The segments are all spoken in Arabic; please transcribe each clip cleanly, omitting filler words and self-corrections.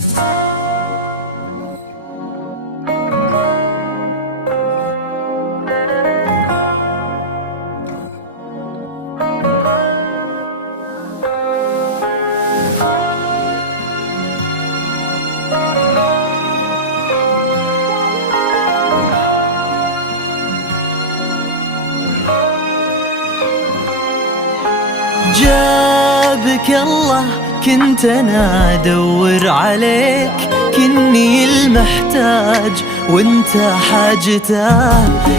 جابك الله كنت انا ادور عليك، كني المحتاج وانت حاجته.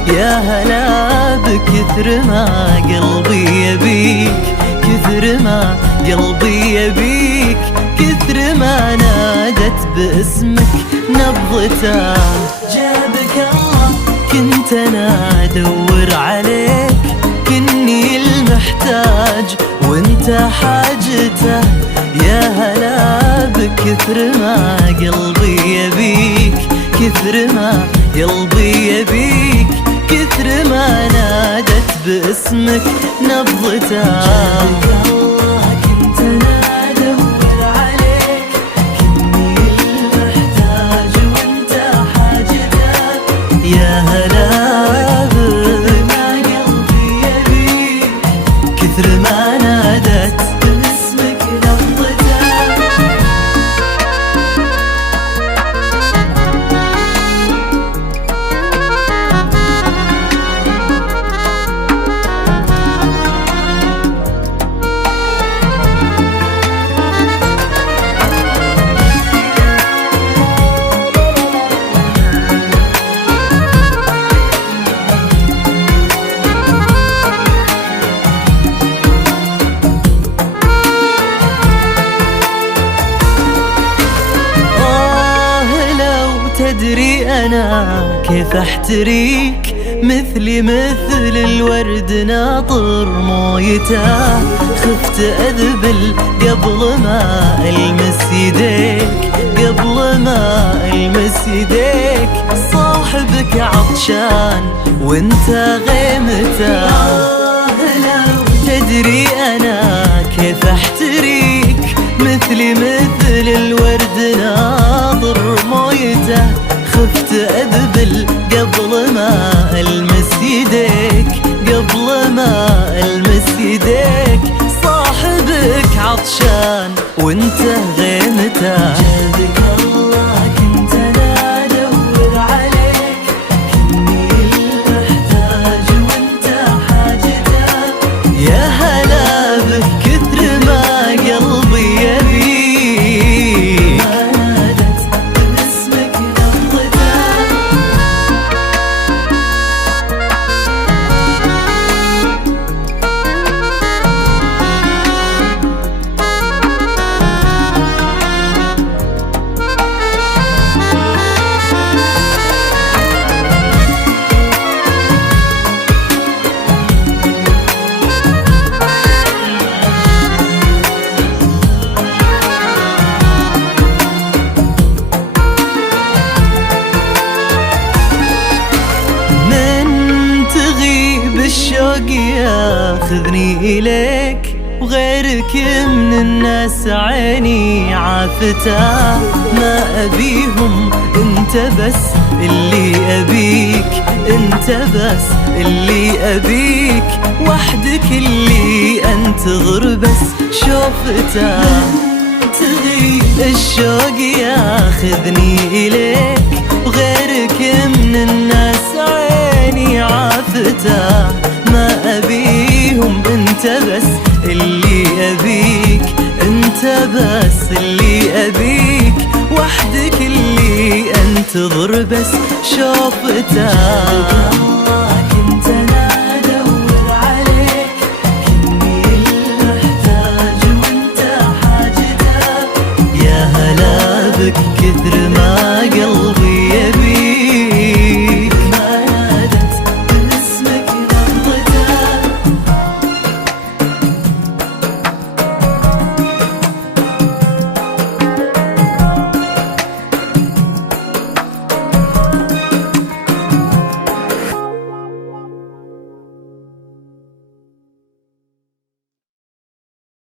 يا هلا بكثر ما قلبي يبيك، كثر ما قلبي يبيك، كثر ما نادت باسمك نبضته. جابك الله كنت انا ادور عليك، كني المحتاج وانت حاجته. يا هلا بكثر ما قلبي يبيك، كثر ما قلبي يبيك، كثر ما نادت باسمك نبضته. جابك الله كنت انا ادور عليك، كني المحتاج وانت حاجته. يا هلا كثر ما نادت باسمك نبضته. تدري أنا كيف أحتريك، مثلي مثل الورد ناطر مويته. خفت أذبل قبل ما ألمس يديك، قبل ما ألمس يديك. صاحبك عطشان وانت غيمته. تدري أنا كيف أحتريك، مثلي مثل الورد ناطر مويته. خفت أذبل قبل ما ألمس يديك، قبل ما ألمس يديك. صاحبك عطشان وانت غيمته. جابك الله كنت انا ادور عليك، كني المحتاج وانت حاجته. يا هلا بك كثر ما قلبي يبيك، نادت باسمك نبضته. الشوق ياخذني إليك، وغيرك من الناس عيني عافته. ما أبيهم انت بس اللي أبيك، انت بس اللي أبيك. وحدك اللي أنتظر بس شوفته. الشوق ياخذني إليك، وغيرك من الناس عيني عافته. ما أبيهم انت بس اللي أبيك، انت بس اللي أبيك. وحدك اللي أنتظر بس شوفته.